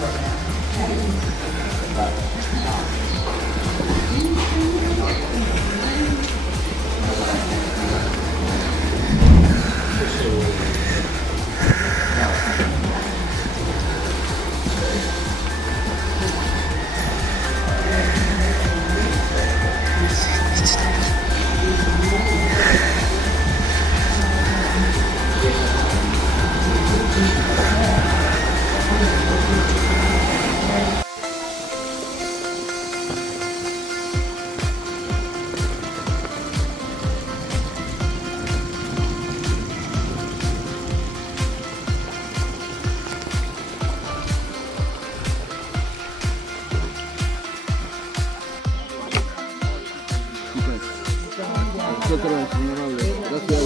Gracias, muy amable. Gracias.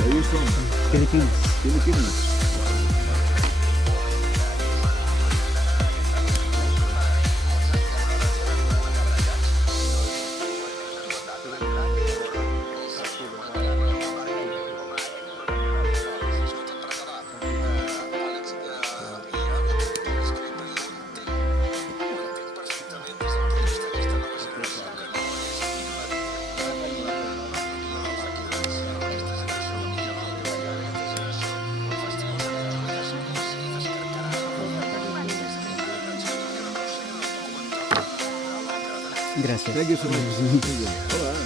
Where are you from? Philippines. Philippines. Gracias. Thank you so much. Thank you. All right.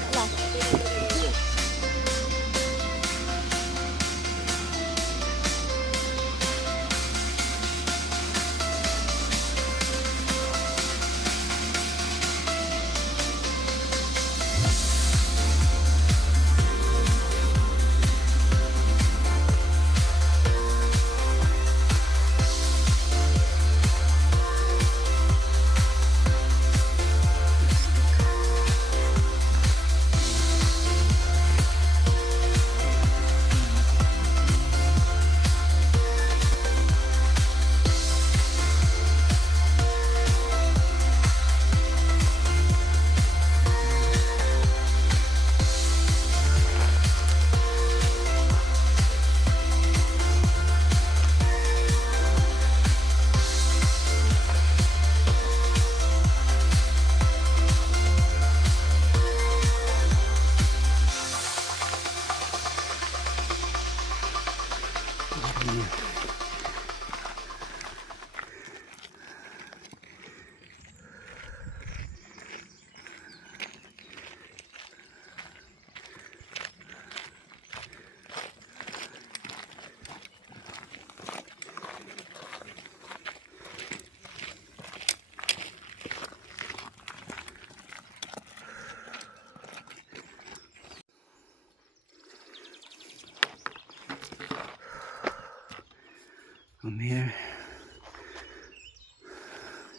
From here,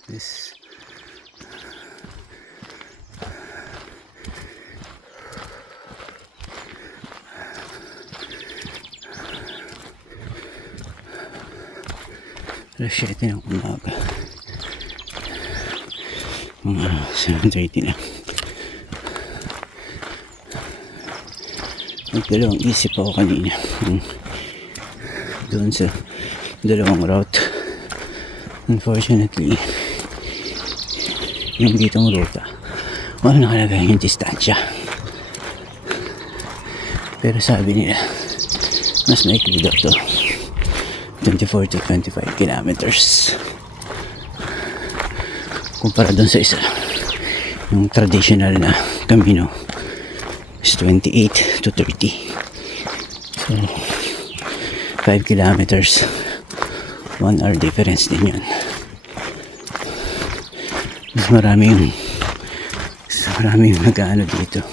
this alas 7 ng umaga, mga 7:30 na. Nagdalawang isip ako kanina doon sa dalawang route. Unfortunately, yung ditong ruta wala nakalagay yung distansya, pero sabi nila mas maikli daw to, 24 to 25 kilometers kumpara dun sa isa, yung traditional na Camino is 28 to 30. So 5 kilometers, 1 hour difference din yun. Mas marami yung nag-ano dito,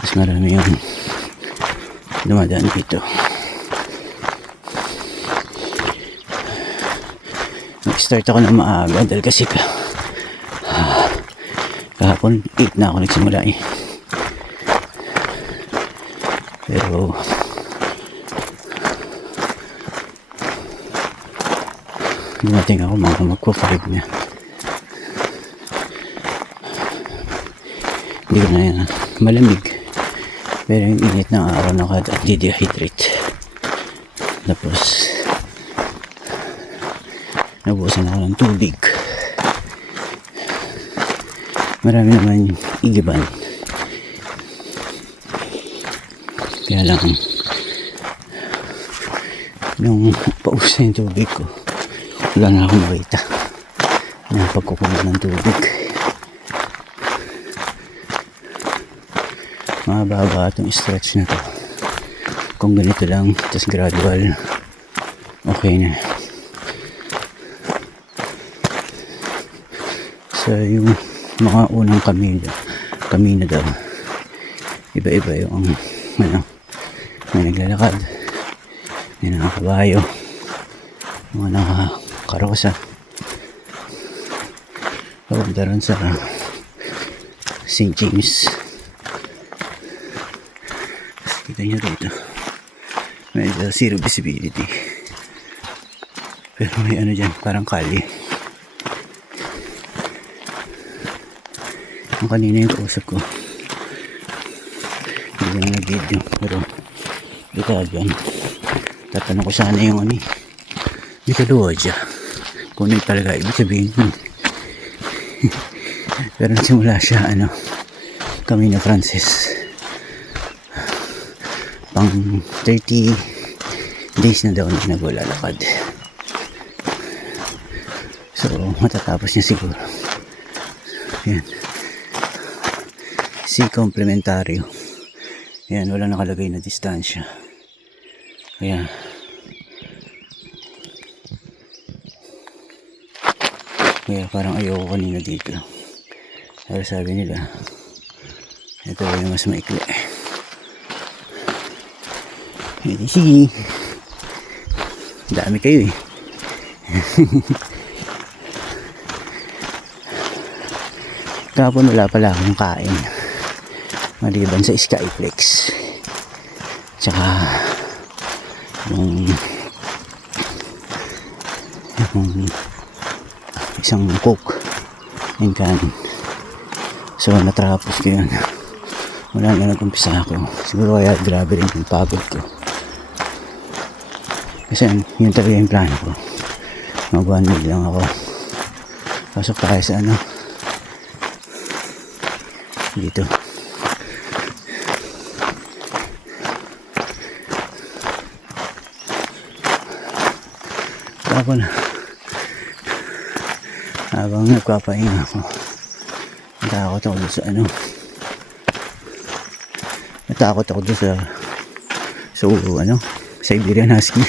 mas marami yung dumadaan dito. Nag-start ako na maaga dahil kasi kahapon 8 na ako nagsimula eh. Pero dumating ako mga magpo-5 na. Hindi ko na yan, malamig. Pero yung init ng araw nakaka-dehydrate. Tapos nabusan ako ng tubig. Marami naman igiban. Kaya lang nung pausa yung tubig ko, wala na akong makita ng pagkukuha ng tubig. Mababa itong stretch na to. Kung ganito lang, tapos gradual, okay na. So yung mga unang kamino daw, iba-iba yung may naglalakad, may nakakabayo, mga nakakarosa. Papunta rin sa St. James. Kita nyo rito, may zero visibility, pero may ano dyan, parang kali. Ang kanina yung kausap ko, hindi na nag-video, pero dito dyan tatanong ko sana yung ano, may kaluwa dyan kung ano talaga ibig sabihin. Pero nagsimula siya Camino Frances, pang 30 days na daw na naglalakad. So matatapos niya siguro. Yan, si komplementaryo. Yan, wala nakalagay na distansya. Kaya parang ayoko kanina dito. Pero sabi nila ito yung mas maikli. Sige, dami kayo eh. Kahapon wala pala akong kain maliban sa Skyflex tsaka yung isang coke and can. So natrapos ko yun. Wala na nag-umpisa ako. Siguro kaya grabe rin yung pagod ko. Kasi yun talaga yung plano ko. Mag-1 week lang ako. Pasok tayo sa dito. Tapos na. Habang nagpapahinga ako, natakot ako doon sa natakot ako doon sa Siberian Husky.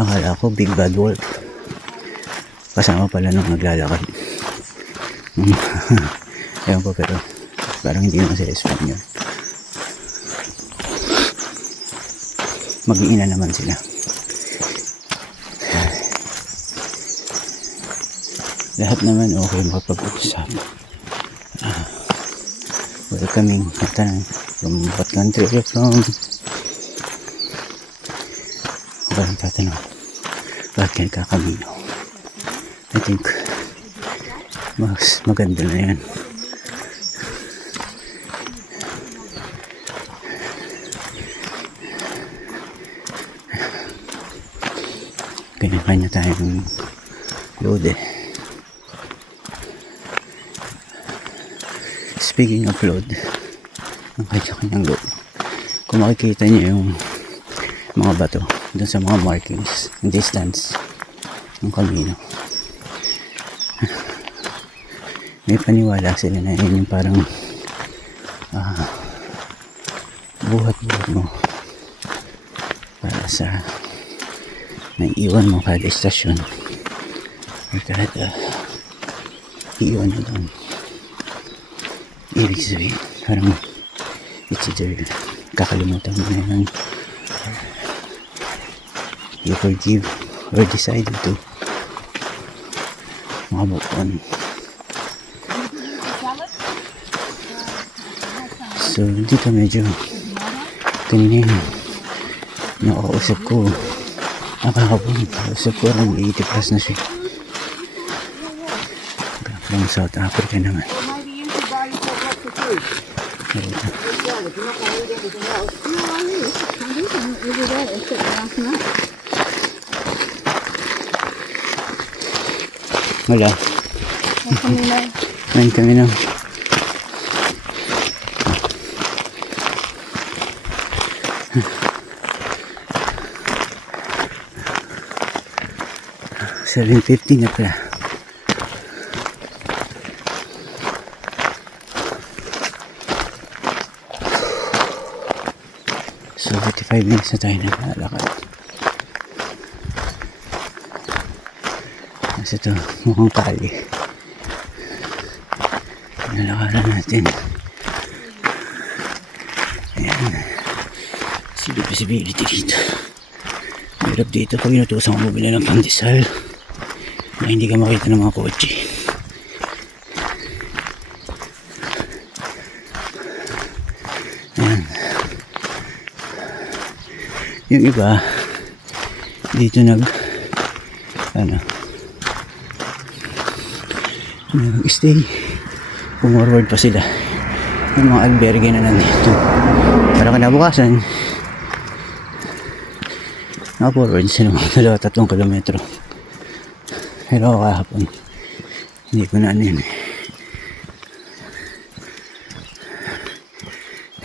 Akala ko Big Bad Wolf, kasama pala nung naglalakad. Ewan ko, pero parang hindi naman sila Espanyol. Mag-iina naman sila. Lahat naman okay makapag-usap. Welcoming from what country you're from. Parang tatanong, bakit kayo kakamino? I think mas maganda na yan. Kanya-kanya tayong load eh. Speaking of load, ang kanya-kanyang load. Kung makikita niyo yung mga bato dun sa mga markings, distance ng kamino, may paniwala sila na yun yung parang buhat-buhat mo para sa naiiwan mo kada istasyon or kada iiwan mo doon. Ibig sabihin parang it's either kakalimutan mo na yun, you forgive or decided to move on. So dito medyo kanina yun nakausap ko, nakausap ko around 80 plus na siya. From South Africa naman. Wala. Ayun kami na. $7.50 na pala. So 55 minutes na tayo naglalakad. Kasi ito mukhang kali. Nalakaran natin. Ayan. Visibility dito. Hirap dito pag inutusan ko bumili ng pandesal na hindi ka makita ng mga kotse. Ayan. Yung iba dito nag-stay, pumorward pa sila yung mga albergue na nandito para kinabukasan naka-forward sila mga 2-3 kilometro. Pero kahapon hindi ko na ano yun.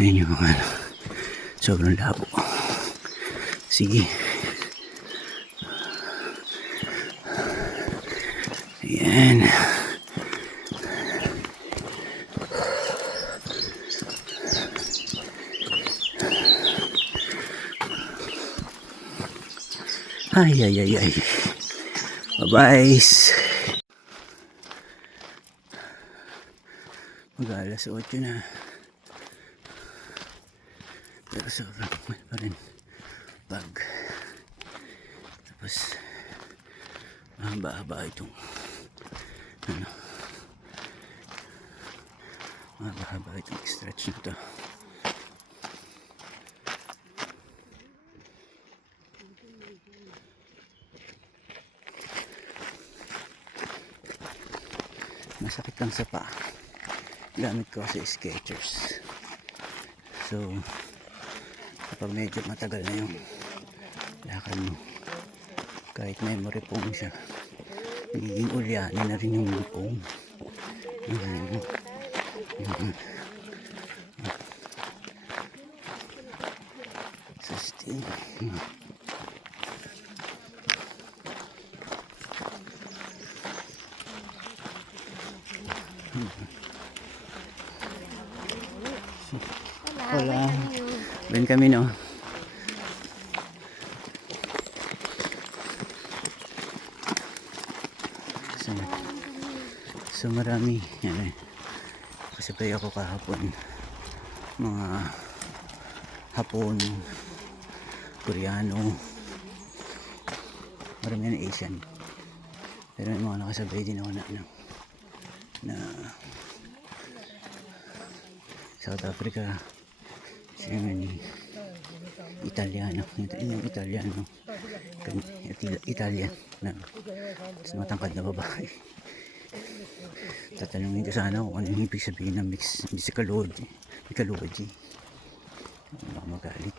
Ayun yung mga sobrang labo. Sige. Ayan. Ay. Bye-bye. Mag-alas 8 na. Pero sobrang kumal pa rin. Bag. Tapos mahaba-haba itong mahaba-haba itong stretch na to. Masakit lang sa paa. Gamit ko kasi Skechers. So kapag medyo matagal na yung lakad mo, kahit memory foam siya, magiging ulyanin na rin yung foam. Sustain. Hola. Ven camino. So marami yan eh. Kasi pay ako kahapon mga Hapon, Koreano, marami na Asian, pero may mga nakasabay din ako na South Africa, Germany, Italiano, yung Italiano, Italian na mas matangkad na babae. Tatanungin ko sana kung ano yung ibig sabihin ng psychology. Baka magalit.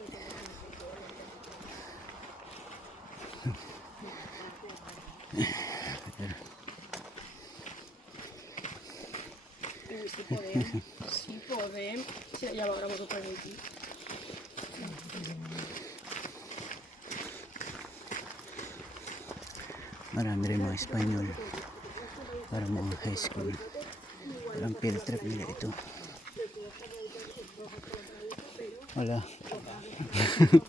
Si può avere, se io lavoro con parenti. Marami rin mga Espanyol, parang mga high school, parang field trip nila ito. Wala.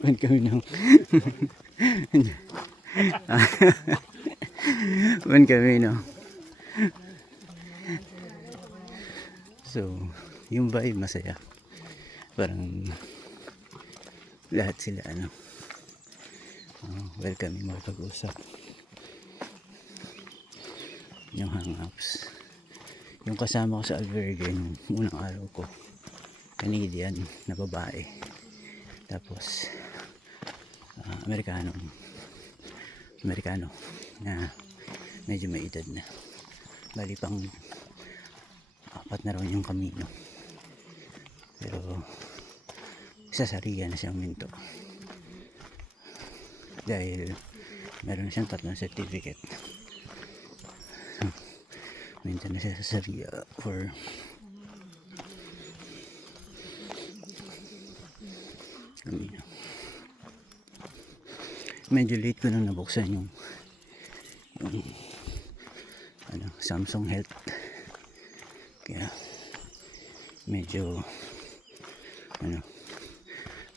Pan kami ng pan kami no. So yung vibe masaya, parang lahat sila welcome, makapag-usap, yung hang-ups. Yung kasama ko sa albergue nung unang araw ko, Canadian na babae, tapos Amerikano na medyo may edad na, bali pang 4 na raw yung kamino. Pero sasariya na siyang minto. Dahil meron na siyang 3 certificate. So, minto na siya sa Saria for medyo late ko nang nabuksan yung Samsung Health, kaya medyo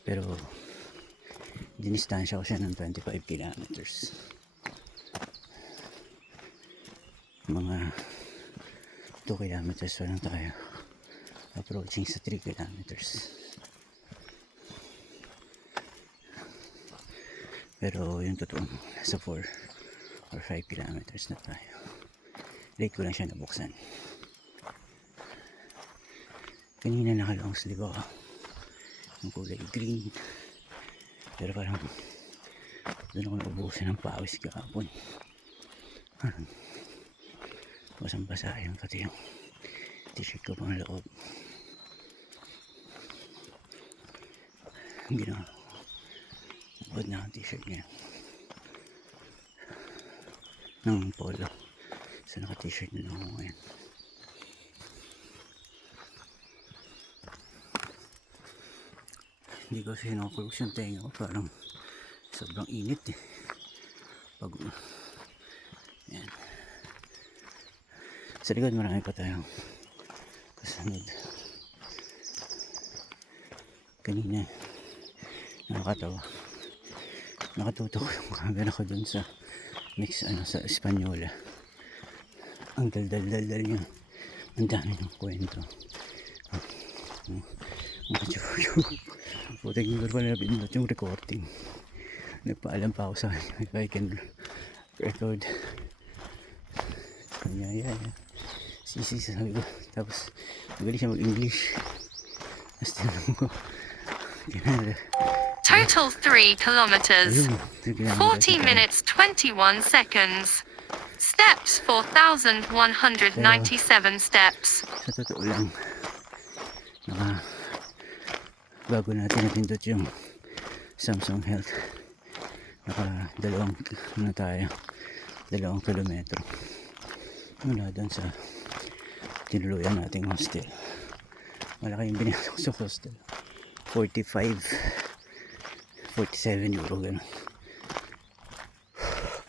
pero dinistansya ko siya ng 25 kilometers, mga 2 kilometers pa lang tayo, approaching sa 3 kilometers. Pero yung totoo, nasa 4 or 5 kilometers na tayo. Late ko lang siya nabuksan. Kanina naka-long sleeve ako. Yung kulay green. Pero parang doon ako naubusan ng pawis kahapon. Basang-basa yung pati yung t-shirt ko pang loob. Ginawa. Bukod na ang t-shirt niya ng polo. So naka t-shirt na lang ako ngayon. Hindi ko sinukulus yung tenga ko. Parang sobrang init eh. Pag yan. Sa likod marami pa tayong kasunod. Kanina nakakatawa. Nakatutok yung camera ko dun sa mix sa Espanyola. Ang dal-dal-dal niya. Ang dami ng kwento. Putik yung pa na pinindot yung recording. Nagpaalam pa ako sa kanya if I can record. Kanya. Sisi sabi ko. Tapos magaling siya mag-English. Tapos tinanong ko. Total 3 kilometers, 40 minutes 21 seconds. Steps 4,197 steps. Sa totoo lang, bago natin napindot yung Samsung Health, dalawang kilometro mula doon sa tinuluyan nating hostel. Malaki yung binili ko sa hostel, 47 euro gano'n.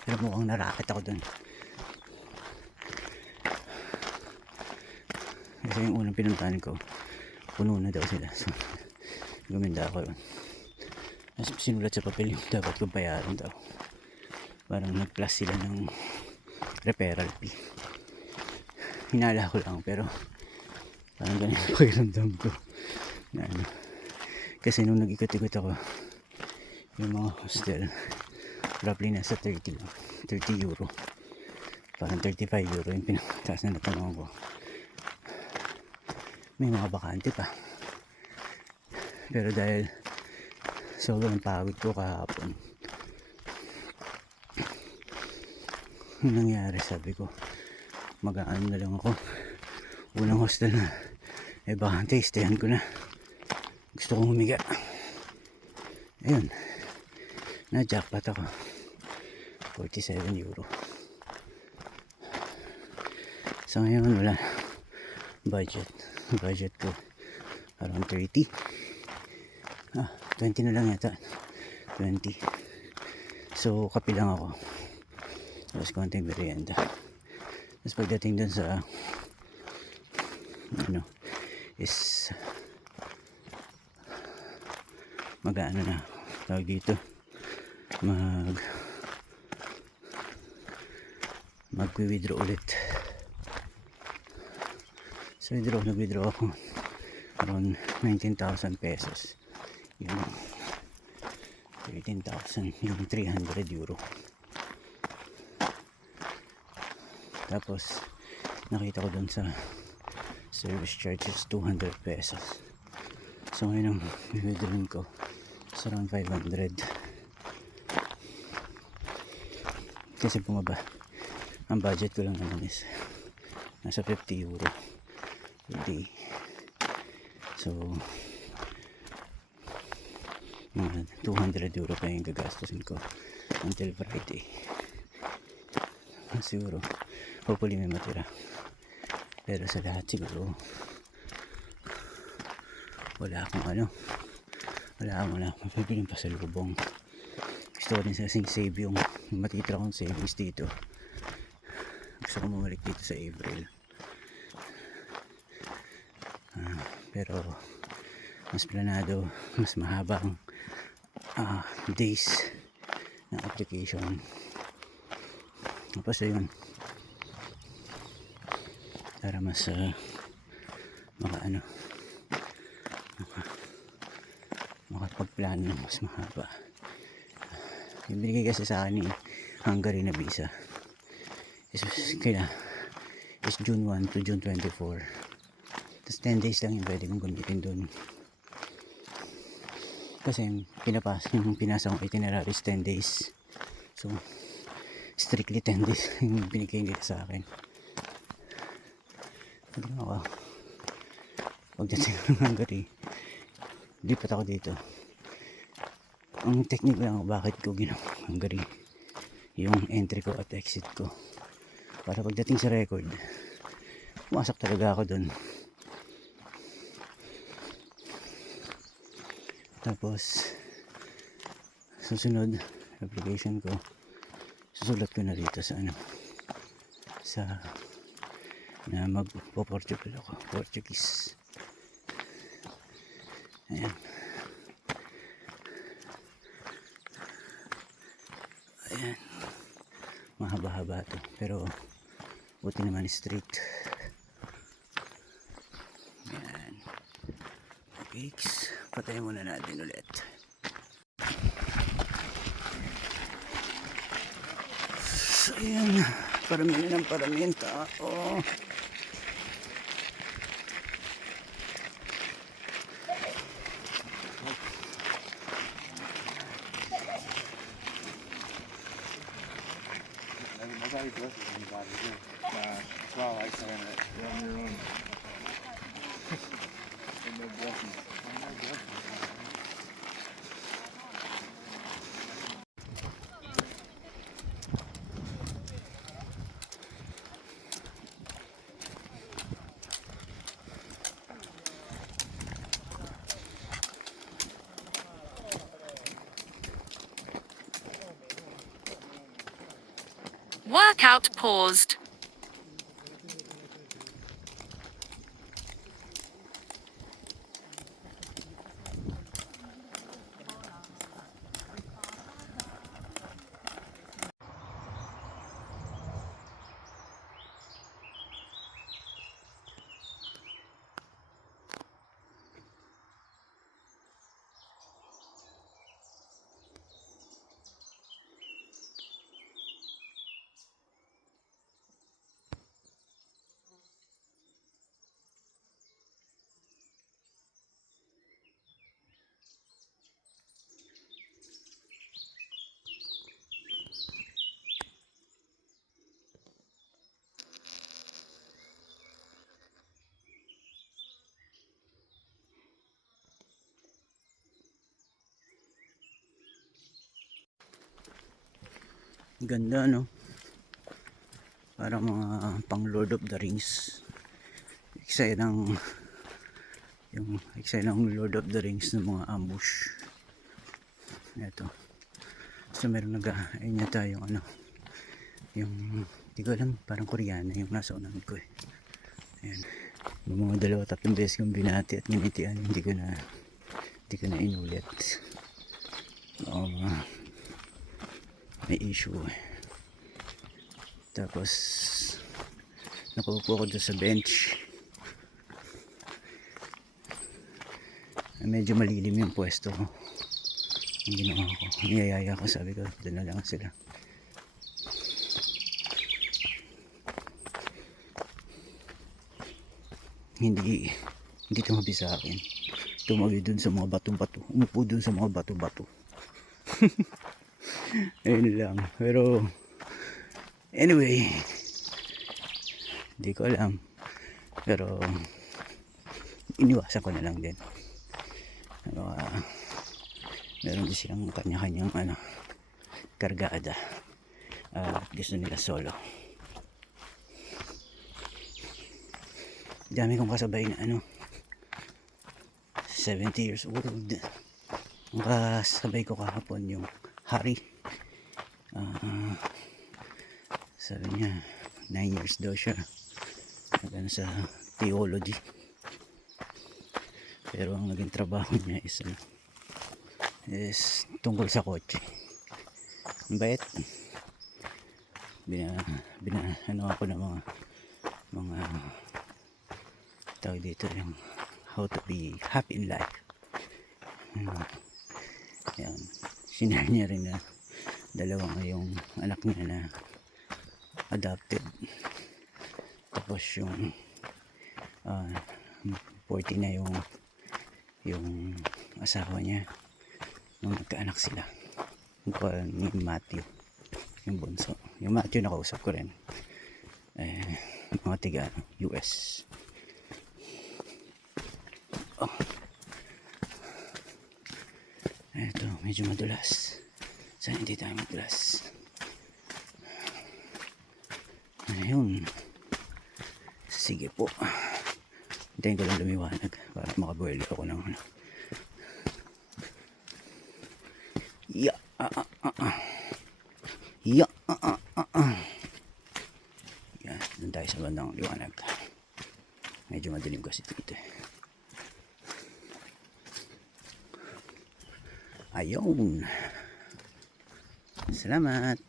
Pero mukhang narakit ako dun kasi yung unang pinuntahan ko puno na daw sila, so guminda ako yun. Mas sinulat sa papel yung dapat kong bayaran daw, parang nag-plus sila ng referral fee. Hinala ko lang pero parang ganyan ang pakiramdam ko na kasi nung nag-ikot-ikot ako yung mga hostel roughly nasa 30 euro, parang 35 euro yung pinakataas na natanong ko. May mga bakante pa, pero dahil sobrang pagod ko kahapon, yung nangyari, sabi ko mag-aano na lang ako, unang hostel na bakante, stayan ko na, gusto kong humiga. Ayun, na jackpot ako, 47 euro. So ngayon wala budget ko around 30, 20 na lang yata, 20. So kape lang ako, tapos konting merienda. Tapos pagdating dun sa is mag-ano na tawag dito, mag-withdraw ulit. So nag-withdraw ako around 19,000 pesos, yung 13,000, yung 300 euro. Tapos nakita ko dun sa service charges 200 pesos. So ngayon ang withdrawin ko is around 500 kasi bumaba. Ang budget ko lang naman is nasa 50 euro per day. So mga 200 euro pa yung gagastusin ko until Friday. Siguro hopefully may matira, pero sa lahat siguro wala akong mapipiling pasalubong. Gusto ko din kasing save yung matitira kong savings dito. Gusto ko bumalik dito sa April. Pero mas planado, mas mahabang days ng application. Tapos yun, para mas makapagplano ng mas mahaba. Yung binigay kasi sa akin ni Hungary na visa is June 1 to June 24. Tapos 10 days lang yung pwede kong gamitin doon. Kasi yung pinasa kong itinerary is 10 days. So strictly 10 days yung binigay nila sa akin. Pagdating ng Hungary, lipat ako dito. Ang technique lang bakit ko ginawa Hungary, yung entry ko at exit ko, para pagdating sa record pumasok talaga ako dun. Tapos susunod application ko, susulat ko na dito sa na magpo-Portugal ako, Portuguese. Ayan. Mahaba-haba to, pero buti naman straight. Ayan. Okay, patayin muna natin ulit. So ayan, parami ng tao. Workout paused. Ganda, no? Parang mga pang Lord of the Rings. Eksena ng Lord of the Rings ng mga ambush. Ito. So meron ayun yata yung hindi ko alam, parang Koreana yung nasa unahan ko eh. Ayan. Yung mga 2-3 beses kong binati at nginitian, hindi ko na inulit. May issue eh. Tapos nakaupo ko doon sa bench. Medyo malilim yung pwesto ko. Ang ginawa ko, niyayaya ko, sabi ko doon na lang sila. Hindi tumabi sa akin, tumabi dun sa mga batong-bato, umupo dun sa mga bato-bato. Ayun lang. Pero anyway, hindi ko alam, pero iniwasan ko na lang din. Ano, meron din silang kanya-kanyang kargada. At gusto nila solo. Dami kong kasabay na 70 years old. Ang kasabay ko kahapon yung Hari. Sabi niya 9 years daw siya sa theology, pero ang naging trabaho niya is tungkol sa kotse. Ang bait. Ano ako ng mga tawag dito, yung how to be happy in life. Yan, sinare niya rin na dalawang yung anak niya na adopted, tapos yung 40 na yung asawa niya nung nagkaanak sila, ni Matthew, yung bunso. Yung Matthew nakausap ko rin, mga tiga US. Eto, medyo madulas. Sana hindi tayo madulas. Ayun. Sige po. Hintayin ko lang lumiwanag para makabuelo ako ng Ya. Ya. Yan, doon tayo sa bandang liwanag. Medyo madilim kasi dito. Ayun. Salamat.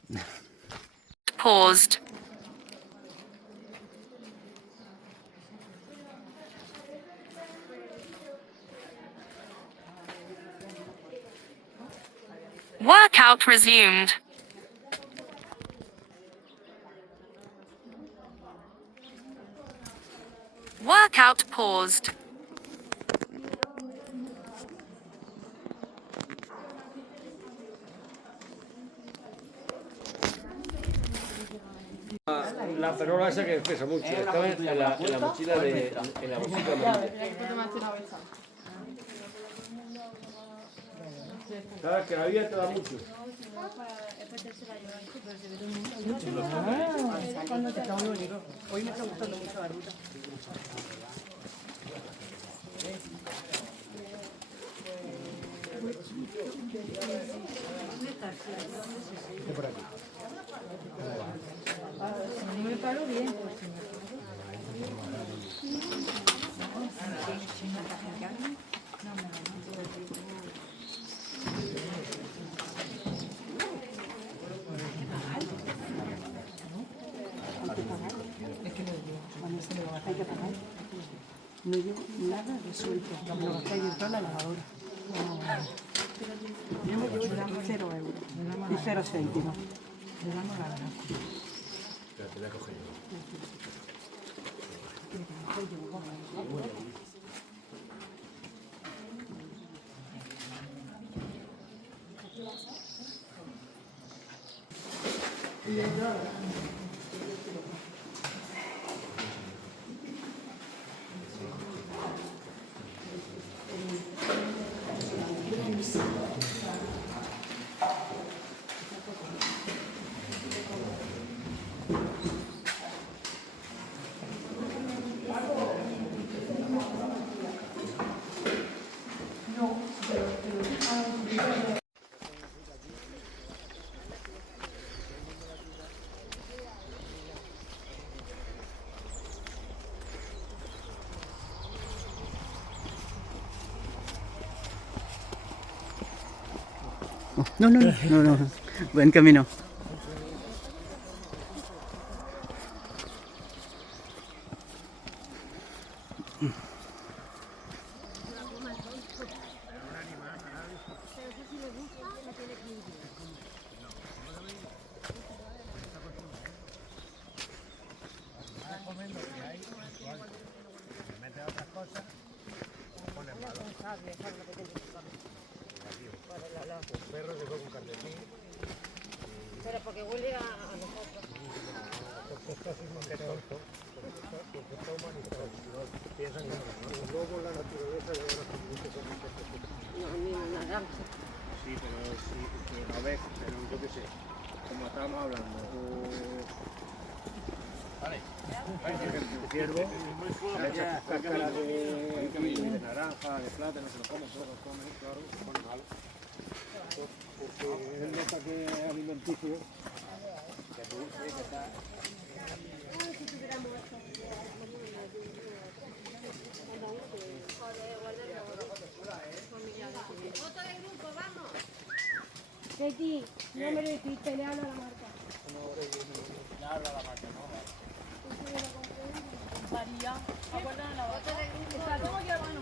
Paused. Workout resumed. Workout paused. La perola esa que pesa mucho, estaba en la mochila en la bolsita amarilla. Sabes que la vida te da mucho. Hoy me está gustando mucho la ruta. No me paro bien. No llevo nada resuelto. Me lo gasté ayer toda la lavadora. Yo me llevo 0 euros y 0 céntimos. Le damos la verdad. Te voy a coger yo. Oh, no. Buen camino. Pero porque huele a nosotros. Sí, pero sí, a ver, pero yo qué sé, como estábamos hablando, vale, ciervo, cáscara de naranja, de plátano, se lo comen, todos lo comen, claro, se ponen malo. Porque él nota que es alimenticio, que es dulce, que está... Betty, nombre de Cristo, le hablo a la marca. María, acuerdan de la otra. Está todo aquí, hermano.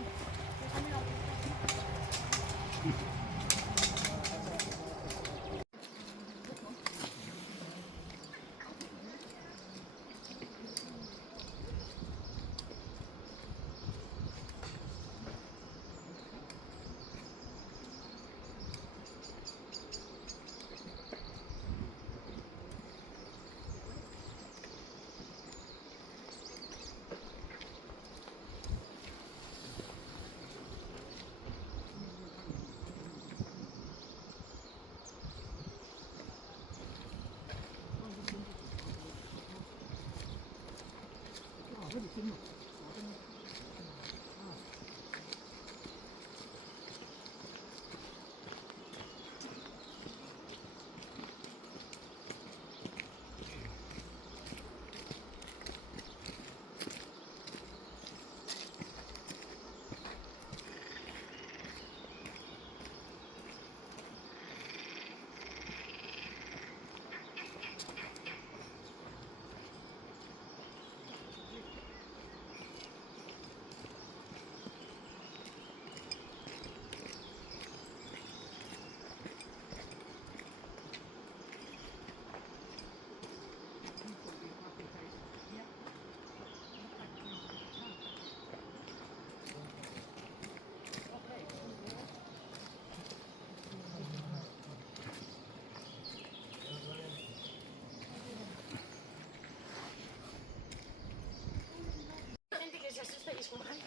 Gente que se asusta y es como, ay,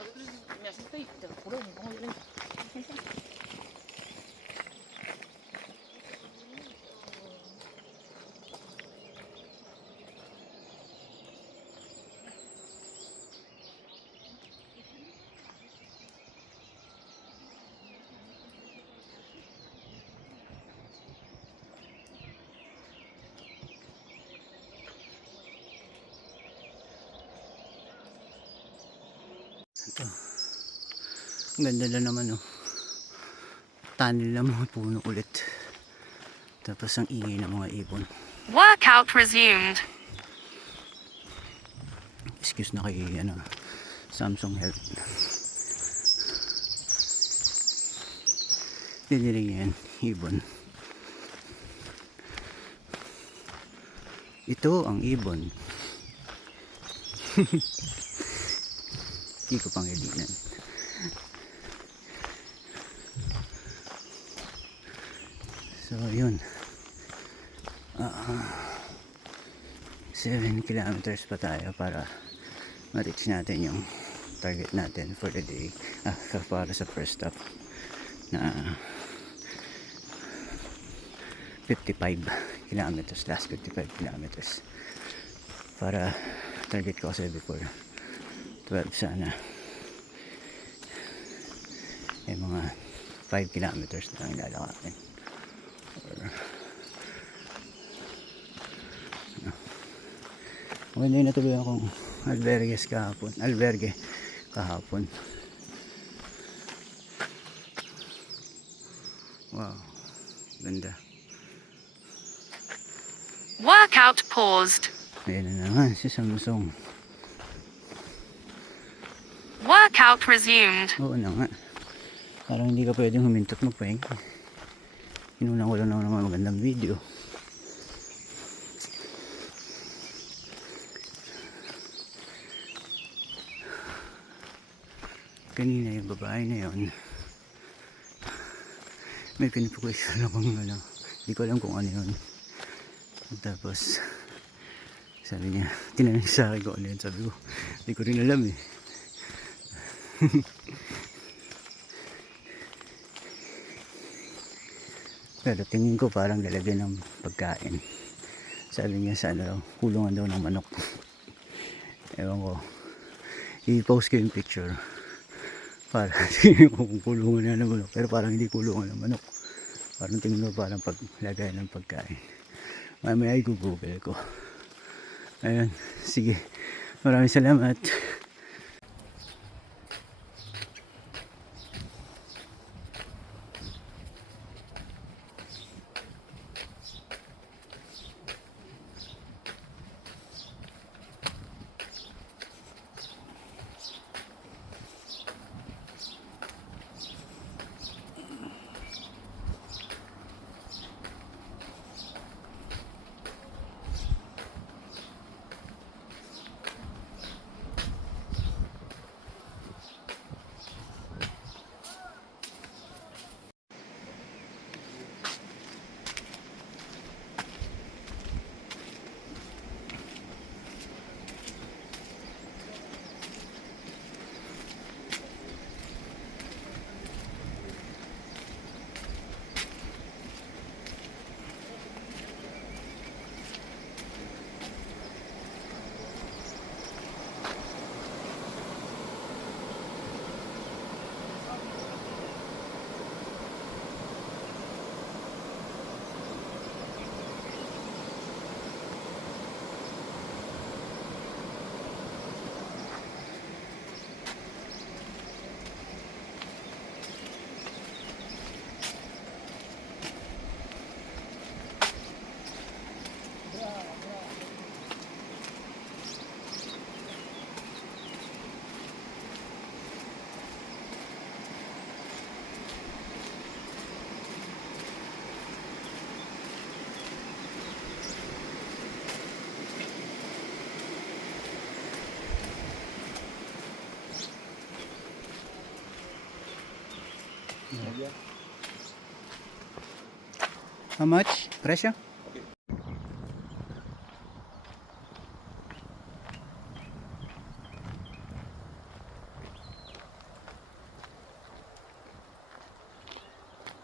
a veces me asusta y te lo juro, me pongo violenta. Ito. Ang ganda na naman oh. Tunnel ng mga puno ulit. Tapos ang ingay ng mga ibon. Workout resumed. Excuse na kay Samsung Health. Diniring yan, ibon. Ito ang ibon. Hindi ko pang ilinan. So yun, 7 kilometers pa tayo para ma-reach natin yung target natin for the day, para sa first stop na 55 kilometers, last 55 kilometers, para target ko kasi before 12 sana, mga 5 kilometers na lang lalakarin. Maganda yung natuloy akong alberge kahapon. Wow, ganda. Workout paused. Ayan na naman si Samsung. Workout resumed. Oo na nga, parang hindi ka pwedeng humintot magpahinga. Inunan ko lang naman magandang video. Kanina yung babae na yun, may pinipukwisyon akong hindi ko alam kung ano yun. Tapos Sabi niya, tinanong niya sa akin kung ano yun. Sabi ko, hindi ko rin alam eh. Pero tingin ko parang lalagyan ng pagkain. Sabi niya sa ano, kulungan daw ng manok. Ewan ko. I-post ko yung picture. Para tingin ko kung kulungan na ng manok. Pero parang hindi kulungan ng manok. Parang tingin ko parang paglagay ng pagkain. Mamaya i-google ko. Ayun, sige. Maraming salamat. How much? Presyo?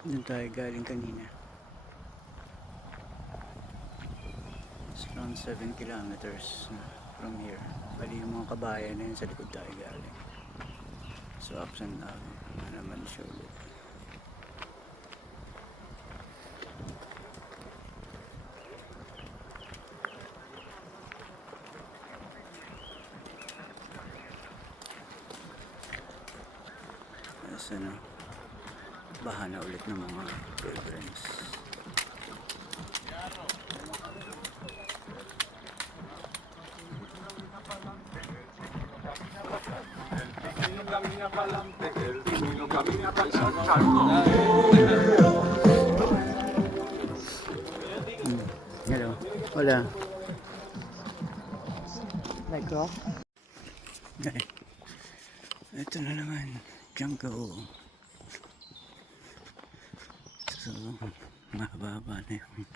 Doon tayo galing kanina. It's around 7 kilometers from here. Bali yung mga kabayan na yun sa likod tayo galing. So ups and down na naman siya ulit. Tapos ano, baha na ulit ng mga pilgrims. Hello. Hola. Ecco. Okay. Ito na naman. Jungle. So, mahaba na yung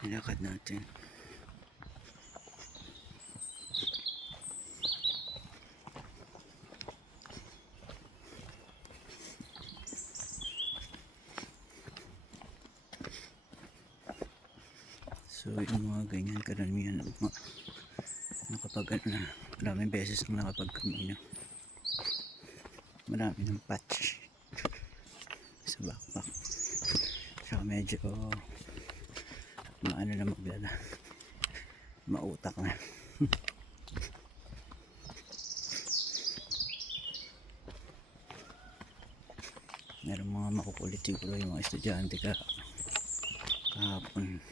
nilakad natin. So, yung mga ganyan karamihan nakapag ano na, maraming beses ang nakapag-camino. Marami ng patch sa backpack. Saka medyo maano na maglala, mautak na. Meron mga makukulit siguro yung mga estudyante kahapon.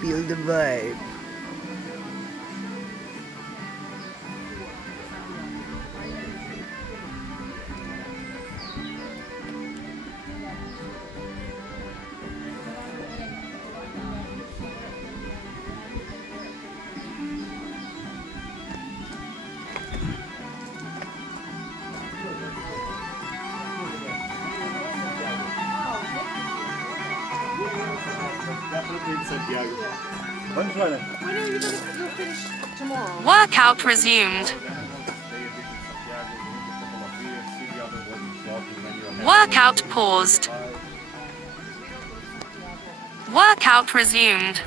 Feel the vibe. Definitely in Santiago. Vamos, Joana. When are you gonna you'll finish tomorrow? Workout resumed. Workout paused. Workout resumed.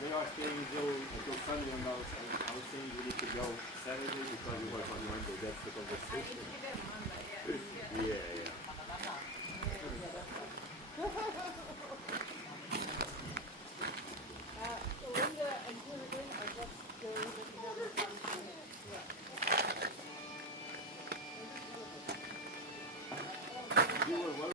They are staying until Sunday, and I was saying we need to go Saturday because we work on Monday. That's the conversation. Yeah. You were